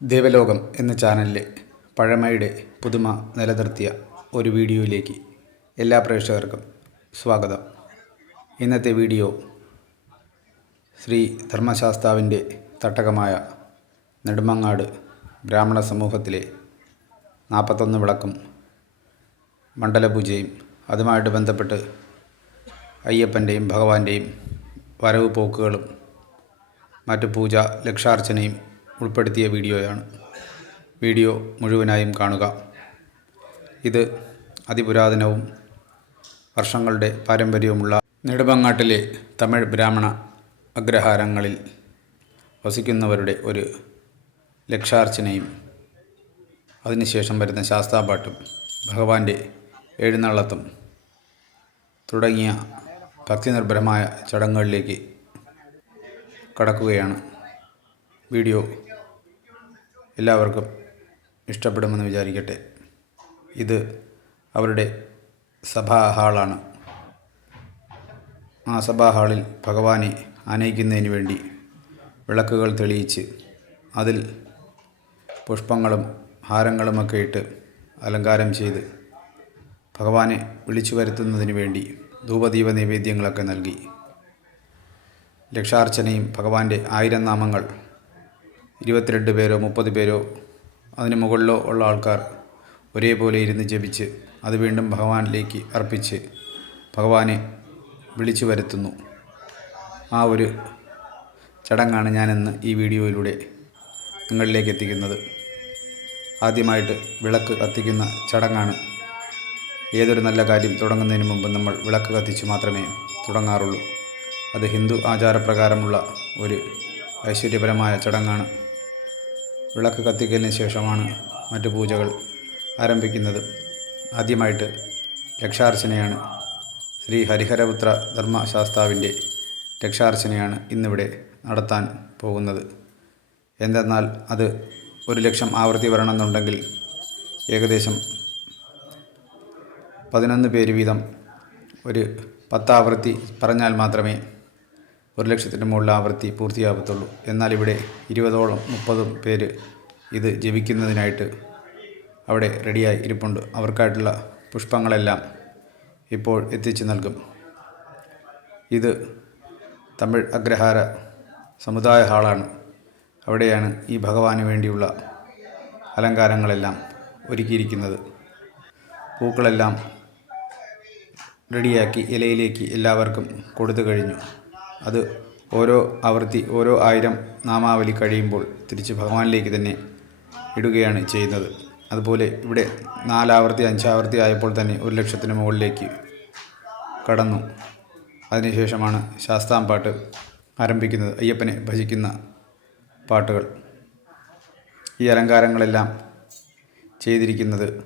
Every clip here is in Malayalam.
ദേവലോകം എന്ന ചാനലിലെ പഴമയുടെ പുതുമ നിലനിർത്തിയ ഒരു വീഡിയോയിലേക്ക് എല്ലാ പ്രേക്ഷകർക്കും സ്വാഗതം. ഇന്നത്തെ വീഡിയോ ശ്രീ ധർമ്മശാസ്താവിന്റെ തട്ടകമായ നെടുമങ്ങാട് ബ്രാഹ്മണ സമൂഹത്തിലെ നാൽപ്പത്തൊന്ന് വിളക്കും മണ്ഡലപൂജയും അതുമായിട്ട് ബന്ധപ്പെട്ട് അയ്യപ്പന്റെയും ഭഗവാന്റെയും വരവ് പോക്കുകളും മറ്റു പൂജ ലക്ഷാർച്ചനയും ഉൾപ്പെടുത്തിയ വീഡിയോയാണ്. വീഡിയോ മുഴുവനായും കാണുക. ഇത് അതിപുരാതനവും വർഷങ്ങളുടെ പാരമ്പര്യവുമുള്ള നെടുമങ്ങാട്ടിലെ തമിഴ് ബ്രാഹ്മണ അഗ്രഹാരങ്ങളിൽ വസിക്കുന്നവരുടെ ഒരു ലക്ഷാർച്ചനയും അതിനുശേഷം വരുന്ന ശാസ്താപാട്ടും ഭഗവാന്റെ എഴുന്നള്ളത്തും തുടങ്ങിയ ഭക്തിനിർഭരമായ ചടങ്ങുകളിലേക്ക് കടക്കുകയാണ്. വീഡിയോ എല്ലാവർക്കും ഇഷ്ടപ്പെടുമെന്ന് വിചാരിക്കട്ടെ. ഇത് അവരുടെ സഭാ ഹാളാണ് ആ സഭാ ഹാളിൽ ഭഗവാനെ ആനയിക്കുന്നതിന് വേണ്ടി വിളക്കുകൾ തെളിയിച്ച് അതിൽ പുഷ്പങ്ങളും ഹാരങ്ങളുമൊക്കെ ഇട്ട് അലങ്കാരം ചെയ്ത് ഭഗവാനെ വിളിച്ചു വരുത്തുന്നതിന് വേണ്ടി ധൂപദീപ നൈവേദ്യങ്ങളൊക്കെ നൽകി. ലക്ഷാർച്ചനയും ഭഗവാന്റെ ആയിരം നാമങ്ങൾ ഇരുപത്തിരണ്ട് പേരോ മുപ്പത് പേരോ അതിന് മുകളിലോ ഉള്ള ആൾക്കാർ ഒരേപോലെ ഇരുന്ന് ജപിച്ച് അത് വീണ്ടും ഭഗവാനിലേക്ക് അർപ്പിച്ച് ഭഗവാനെ വിളിച്ചു വരുത്തുന്നു. ആ ഒരു ചടങ്ങാണ് ഞാനിന്ന് ഈ വീഡിയോയിലൂടെ നിങ്ങളിലേക്ക് എത്തിക്കുന്നത്. ആദ്യമായിട്ട് വിളക്ക് കത്തിക്കുന്ന ചടങ്ങാണ്. ഏതൊരു നല്ല കാര്യം തുടങ്ങുന്നതിന് മുമ്പ് നമ്മൾ വിളക്ക് കത്തിച്ച് മാത്രമേ തുടങ്ങാറുള്ളൂ. അത് ഹിന്ദു ആചാരപ്രകാരമുള്ള ഒരു ഐശ്വര്യപരമായ ചടങ്ങാണ്. വിളക്ക് കത്തിക്കലിന് ശേഷമാണ് മറ്റ് പൂജകൾ ആരംഭിക്കുന്നത്. ആദ്യമായിട്ട് രക്ഷാർച്ചനയാണ്. ശ്രീ ഹരിഹരപുത്ര ധർമ്മശാസ്താവിന്റെ രക്ഷാർച്ചനയാണ് ഇന്നിവിടെ നടത്താൻ പോകുന്നത്. എന്തെന്നാൽ അത് ഒരു ലക്ഷം ആവൃത്തി വരണമെന്നുണ്ടെങ്കിൽ ഏകദേശം പതിനൊന്ന് പേര് വീതം ഒരു പത്താവൃത്തി പറഞ്ഞാൽ മാത്രമേ ഒരു ലക്ഷത്തിന്റെ മുകളിൽ ആവൃത്തി പൂർത്തിയാകത്തുള്ളൂ. എന്നാൽ ഇവിടെ ഇരുപതോളം മുപ്പതും പേര് ഇത് ജപിക്കുന്നതിനായിട്ട് അവിടെ റെഡിയായി ഇരിപ്പുണ്ട്. അവർക്കായിട്ടുള്ള പുഷ്പങ്ങളെല്ലാം ഇപ്പോൾ എത്തിച്ചു നൽകും. ഇത് തമിഴ് അഗ്രഹാര സമുദായ ഹാളാണ്. അവിടെയാണ് ഈ ഭഗവാന് വേണ്ടിയുള്ള അലങ്കാരങ്ങളെല്ലാം ഒരുക്കിയിരിക്കുന്നത്. പൂക്കളെല്ലാം റെഡിയാക്കി ഇലയിലേക്ക് എല്ലാവർക്കും കൊടുത്തു കഴിഞ്ഞു. അത് ഓരോ ആവൃത്തി ഓരോ ആയിരം നാമാവലി കഴിയുമ്പോൾ തിരിച്ച് ഭഗവാനിലേക്ക് തന്നെ ഇടുകയാണ് ചെയ്യുന്നത്. അതുപോലെ ഇവിടെ നാലാവർത്തി അഞ്ചാവർത്തി ആയപ്പോൾ തന്നെ ഒരു ലക്ഷത്തിന് മുകളിലേക്ക് കടന്നു. അതിനുശേഷമാണ് ശാസ്താം പാട്ട് ആരംഭിക്കുന്നത്. അയ്യപ്പനെ ഭജിക്കുന്ന പാട്ടുകൾ. ഈ അലങ്കാരങ്ങളെല്ലാം ചെയ്തിരിക്കുന്നത്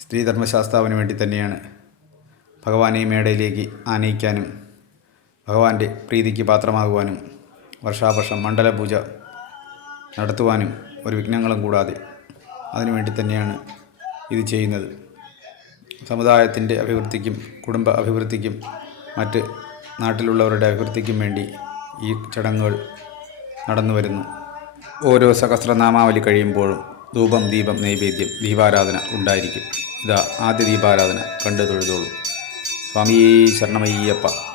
സ്ത്രീധർമ്മശാസ്താവിന് വേണ്ടി തന്നെയാണ്. ഭഗവാനെ മേടയിലേക്ക് ആനയിക്കാനും ഭഗവാന്റെ പ്രീതിക്ക് പാത്രമാകുവാനും വർഷാവർഷം മണ്ഡലപൂജ നടത്തുവാനും ഒരു വിഘ്നങ്ങളും കൂടാതെ അതിനുവേണ്ടി തന്നെയാണ് ഇത് ചെയ്യുന്നത്. സമുദായത്തിന്റെ അഭിവൃദ്ധിക്കും കുടുംബ അഭിവൃദ്ധിക്കും മറ്റ് നാട്ടിലുള്ളവരുടെ അഭിവൃദ്ധിക്കും വേണ്ടി ഈ ചടങ്ങുകൾ നടന്നു വരുന്നു. ഓരോ സഹസ്രനാമാവലി കഴിയുമ്പോഴും ധൂപം ദീപം നൈവേദ്യം ദീപാരാധന ഉണ്ടായിരിക്കും. ഇതാ ആദ്യ ദീപാരാധന കണ്ടു തൊഴുതോളൂ. സ്വാമി ശരണമയ്യപ്പ.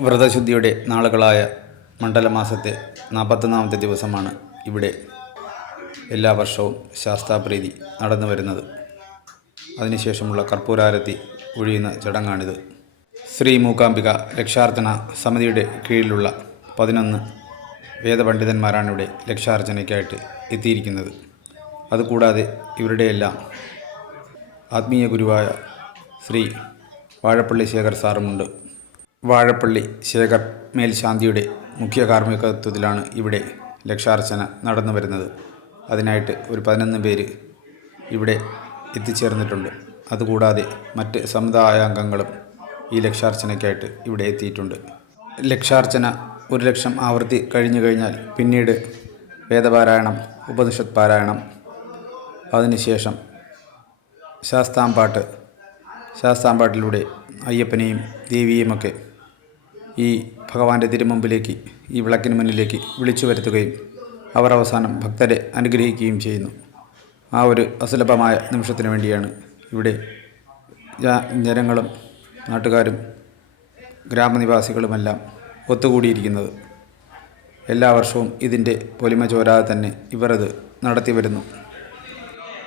വ്രതശുദ്ധിയുടെ നാളുകളായ മണ്ഡലമാസത്തെ നാൽപ്പത്തൊന്നാമത്തെ ദിവസമാണ് ഇവിടെ എല്ലാ വർഷവും ശാസ്താപ്രീതി നടന്നു വരുന്നത് അതിനുശേഷമുള്ള കർപ്പൂരാരത്തി ഒഴിയുന്ന ചടങ്ങാണിത്. ശ്രീ മൂകാംബിക രക്ഷാർച്ചന സമിതിയുടെ കീഴിലുള്ള പതിനൊന്ന് വേദപണ്ഡിതന്മാരാണ് ഇവിടെ ലക്ഷാർച്ചനയ്ക്കായിട്ട് എത്തിയിരിക്കുന്നത്. അതുകൂടാതെ ഇവരുടെയെല്ലാം ആത്മീയ ഗുരുവായ ശ്രീ വാഴപ്പള്ളി ശേഖർ സാറുമുണ്ട്. വാഴപ്പള്ളി ശേഖർ മേൽശാന്തിയുടെ മുഖ്യ കാർമ്മികത്വത്തിലാണ് ഇവിടെ ലക്ഷാർച്ചന നടന്നു വരുന്നത് അതിനായിട്ട് ഒരു പതിനൊന്ന് പേര് ഇവിടെ എത്തിച്ചേർന്നിട്ടുണ്ട്. അതുകൂടാതെ മറ്റ് സമുദായാംഗങ്ങളും ഈ ലക്ഷാർച്ചനയ്ക്കായിട്ട് ഇവിടെ എത്തിയിട്ടുണ്ട്. ലക്ഷാർച്ചന ഒരു ലക്ഷം ആവർത്തി കഴിഞ്ഞു കഴിഞ്ഞാൽ പിന്നീട് വേദപാരായണം ഉപനിഷത്ത് പാരായണം അതിനുശേഷം ശാസ്താംപാട്ട് ശാസ്താംപാട്ടിലൂടെ അയ്യപ്പനെയും ദേവിയെയുമൊക്കെ ഈ ഭഗവാന്റെ തിരുമുമ്പിലേക്ക് ഈ വിളക്കിന് മുന്നിലേക്ക് വിളിച്ചു വരുത്തുകയും അവർ അവസാനം ഭക്തരെ അനുഗ്രഹിക്കുകയും ചെയ്യുന്നു. ആ ഒരു അസുലഭമായ നിമിഷത്തിന് വേണ്ടിയാണ് ഇവിടെ ജനങ്ങളും നാട്ടുകാരും ഗ്രാമനിവാസികളുമെല്ലാം ഒത്തുകൂടിയിരിക്കുന്നത്. എല്ലാ വർഷവും ഇതിന്റെ പൊലിമ ചോരാതെ തന്നെ ഇവരത് നടത്തി വരുന്നു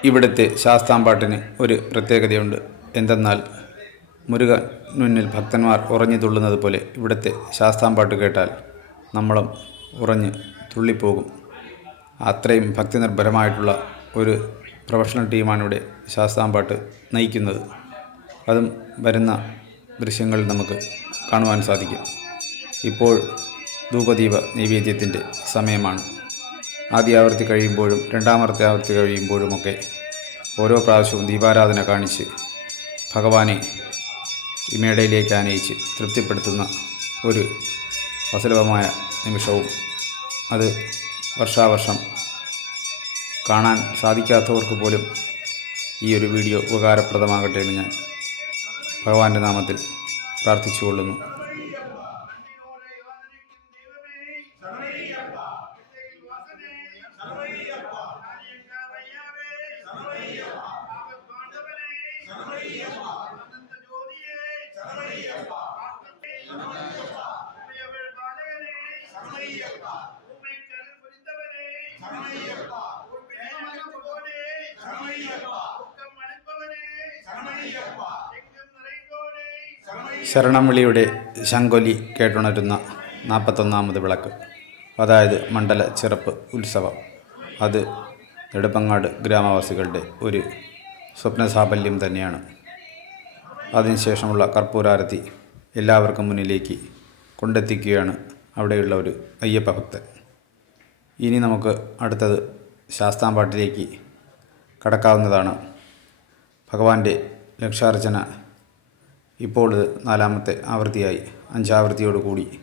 ഇവിടുത്തെ ശാസ്താംപാട്ടിന് ഒരു പ്രത്യേകതയുണ്ട്. എന്തെന്നാൽ മുരുകൻ മുന്നിൽ ഭക്തന്മാർ ഉറഞ്ഞു തുള്ളുന്നത് പോലെ ഇവിടുത്തെ ശാസ്താംപാട്ട് കേട്ടാൽ നമ്മളും ഉറഞ്ഞ് തുള്ളിപ്പോകും. അത്രയും ഭക്തി നിർഭരമായിട്ടുള്ള ഒരു പ്രൊഫഷണൽ ടീമാണ് ഇവിടെ ശാസ്താംപാട്ട്. നയിക്കുന്നത്. അതും വരുന്ന ദൃശ്യങ്ങൾ നമുക്ക് കാണുവാൻ സാധിക്കും. ഇപ്പോൾ ധൂപദീപ നൈവേദ്യത്തിന്റെ സമയമാണ്. ആദ്യ ആവർത്തി കഴിയുമ്പോഴും രണ്ടാമത്തെ ആവർത്തി കഴിയുമ്പോഴുമൊക്കെ ഓരോ പ്രാവശ്യവും ദീപാരാധന കാണിച്ച് ഭഗവാനെ ഈ മേടയിലേക്ക് ആനയിച്ച് തൃപ്തിപ്പെടുത്തുന്ന ഒരു അസുലഭമായ നിമിഷവും അത് വർഷാവർഷം കാണാൻ സാധിക്കാത്തവർക്ക് പോലും ഈ ഒരു വീഡിയോ ഉപകാരപ്രദമാകട്ടെ എന്ന് ഞാൻ ഭഗവാന്റെ നാമത്തിൽ പ്രാർത്ഥിച്ചുകൊള്ളുന്നു. ശരണം വിളിയുടെ ശങ്കൊലി കേട്ടുണരുന്ന നാൽപ്പത്തൊന്നാമത് വിളക്ക്. അതായത് മണ്ഡല ചെറുപ്പ് ഉത്സവം. അത് നെടുപ്പങ്ങാട് ഗ്രാമവാസികളുടെ ഒരു സ്വപ്നസാഫല്യം തന്നെയാണ്. അതിനുശേഷമുള്ള കർപ്പൂരാരത്തി എല്ലാവർക്കും മുന്നിലേക്ക് കൊണ്ടെത്തിക്കുകയാണ് അവിടെയുള്ള ഒരു അയ്യപ്പ ഭക്തൻ. ഇനി നമുക്ക് അടുത്തത് ശാസ്താംപാട്ടിലേക്ക് കടക്കാവുന്നതാണ്. ഭഗവാന്റെ ലക്ഷാർച്ചന ഇപ്പോൾ നാലാമത്തെ ആവൃത്തിയായി അഞ്ചാവൃത്തിയോടുകൂടി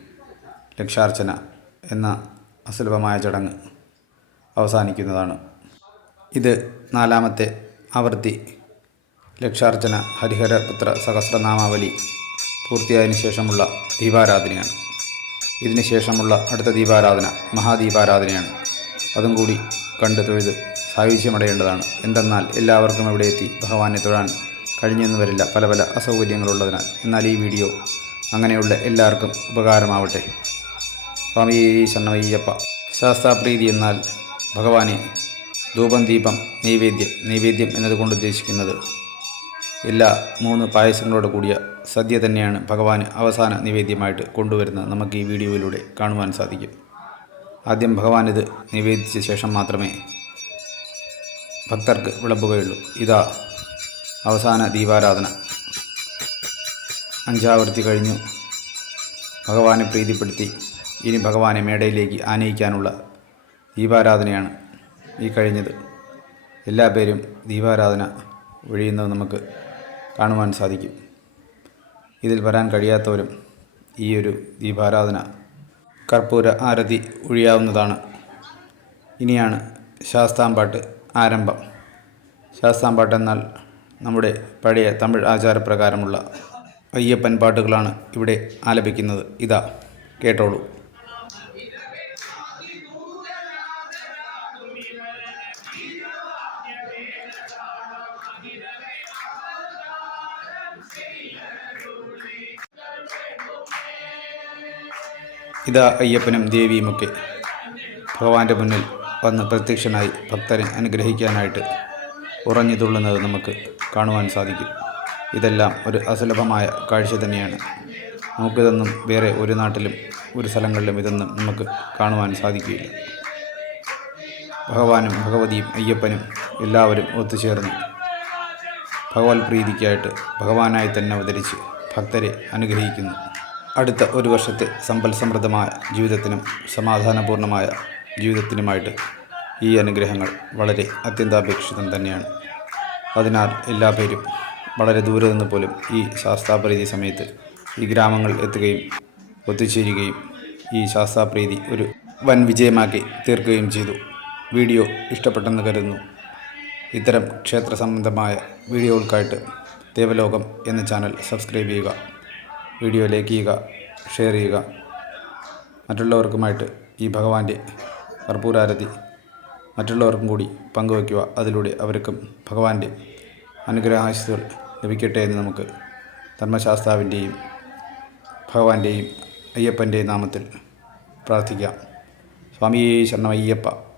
ലക്ഷാർച്ചന എന്ന അസുലഭമായ ചടങ്ങ് അവസാനിക്കുന്നതാണ്. ഇത് നാലാമത്തെ ആവൃത്തി. ലക്ഷാർച്ചന ഹരിഹരപുത്ര സഹസ്രനാമാവലി പൂർത്തിയായതിനു ശേഷമുള്ള ദീപാരാധനയാണ്. ഇതിന് ശേഷമുള്ള അടുത്ത ദീപാരാധന മഹാദീപാരാധനയാണ്. അതും കൂടി കണ്ട് തൊഴുത് സായുജ്യമടയേണ്ടതാണ്. എന്തെന്നാൽ എല്ലാവർക്കും ഇവിടെ എത്തി ഭഗവാനെ തൊഴാൻ കഴിഞ്ഞെന്ന് വരില്ല പല പല അസൗകര്യങ്ങളുള്ളതിനാൽ. എന്നാൽ ഈ വീഡിയോ അങ്ങനെയുള്ള എല്ലാവർക്കും ഉപകാരമാവട്ടെ. സ്വാമി ശരണമയ്യപ്പ ശാസ്താപ്രീതി എന്നാൽ ഭഗവാനെ ധൂപം ദീപം നൈവേദ്യം നൈവേദ്യം എന്നതുകൊണ്ട് ഉദ്ദേശിക്കുന്നത് എല്ലാ മൂന്ന് പായസങ്ങളോട് കൂടിയ സദ്യ തന്നെയാണ് ഭഗവാന് അവസാന നിവേദ്യമായിട്ട് കൊണ്ടുവരുന്നത് നമുക്ക് ഈ വീഡിയോയിലൂടെ കാണുവാൻ സാധിക്കും. ആദ്യം ഭഗവാൻ ഇത് നിവേദിച്ച ശേഷം മാത്രമേ ഭക്തർക്ക് വിളമ്പുകയുള്ളൂ. ഇതാ അവസാന ദീപാരാധന. അഞ്ചാവൃത്തി കഴിഞ്ഞു. ഭഗവാനെ പ്രീതിപ്പെടുത്തി. ഇനി ഭഗവാനെ മേടയിലേക്ക് ആനയിക്കാനുള്ള ദീപാരാധനയാണ് ഈ കഴിഞ്ഞത്. എല്ലാ പേരും ദീപാരാധന ഒഴിയുന്നത് നമുക്ക് കാണുവാൻ സാധിക്കും. ഇതിൽ വരാൻ കഴിയാത്തവരും ഈ ഒരു ദീപാരാധന കർപ്പൂര ആരതി ഒഴിയാവുന്നതാണ്. ഇനിയാണ് ശാസ്താംപാട്ട് ആരംഭം. ശാസ്താംപാട്ട് എന്നാൽ നമ്മുടെ പഴയ തമിഴ് ആചാരപ്രകാരമുള്ള അയ്യപ്പൻ പാട്ടുകളാണ് ഇവിടെ ആലപിക്കുന്നത്. ഇതാ കേട്ടോളൂ. ഇതാ അയ്യപ്പനും ദേവിയുമൊക്കെ ഭഗവാന്റെ മുന്നിൽ വന്ന് പ്രത്യക്ഷനായി ഭക്തരെ അനുഗ്രഹിക്കാനായിട്ട് ഉറഞ്ഞു തുള്ളുന്നത് നമുക്ക് കാണുവാൻ സാധിക്കും. ഇതെല്ലാം ഒരു അസുലഭമായ കാഴ്ച തന്നെയാണ്. നമുക്കിതൊന്നും വേറെ ഒരു നാട്ടിലും ഒരു സ്ഥലങ്ങളിലും ഇതൊന്നും നമുക്ക് കാണുവാൻ സാധിക്കുകയില്ല. ഭഗവാനും ഭഗവതിയും അയ്യപ്പനും എല്ലാവരും ഒത്തുചേർന്ന് ഭഗവത് പ്രീതിക്കായിട്ട് ഭഗവാനായി തന്നെ അവതരിച്ച് ഭക്തരെ അനുഗ്രഹിക്കുന്നു. അടുത്ത ഒരു വർഷത്തെ സമ്പൽ സമൃദ്ധമായ ജീവിതത്തിനും സമാധാനപൂർണമായ ജീവിതത്തിനുമായിട്ട് ഈ അനുഗ്രഹങ്ങൾ വളരെ അത്യന്താപേക്ഷിതം തന്നെയാണ്. അതിനാൽ എല്ലാ പേരും വളരെ ദൂരെ നിന്ന് പോലും ഈ ശാസ്താപ്രീതി സമയത്ത് ഈ ഗ്രാമങ്ങൾ എത്തുകയും ഒത്തുചേരുകയും ഈ ശാസ്താപ്രീതി ഒരു വൻ വിജയമാക്കി തീർക്കുകയും ചെയ്തു. വീഡിയോ ഇഷ്ടപ്പെട്ടെന്ന് കരുതുന്നു. ഇത്തരം ക്ഷേത്ര സംബന്ധമായ വീഡിയോകൾക്കായിട്ട് ദേവലോകം എന്ന ചാനൽ സബ്സ്ക്രൈബ് ചെയ്യുക. വീഡിയോ ലൈക്ക് ചെയ്യുക ഷെയർ ചെയ്യുക. മറ്റുള്ളവർക്കുമായിട്ട് ഈ ഭഗവാന്റെ കർപ്പൂരാരതി മറ്റുള്ളവർക്കും കൂടി പങ്കുവയ്ക്കുക. അതിലൂടെ അവർക്കും ഭഗവാന്റെ അനുഗ്രഹാശിസുകൾ ലഭിക്കട്ടെ എന്ന് നമുക്ക് ധർമ്മശാസ്താവിന്റെയും ഭഗവാന്റെയും അയ്യപ്പന്റെയും നാമത്തിൽ പ്രാർത്ഥിക്കാം. സ്വാമിയേ ശരണമയ്യപ്പ.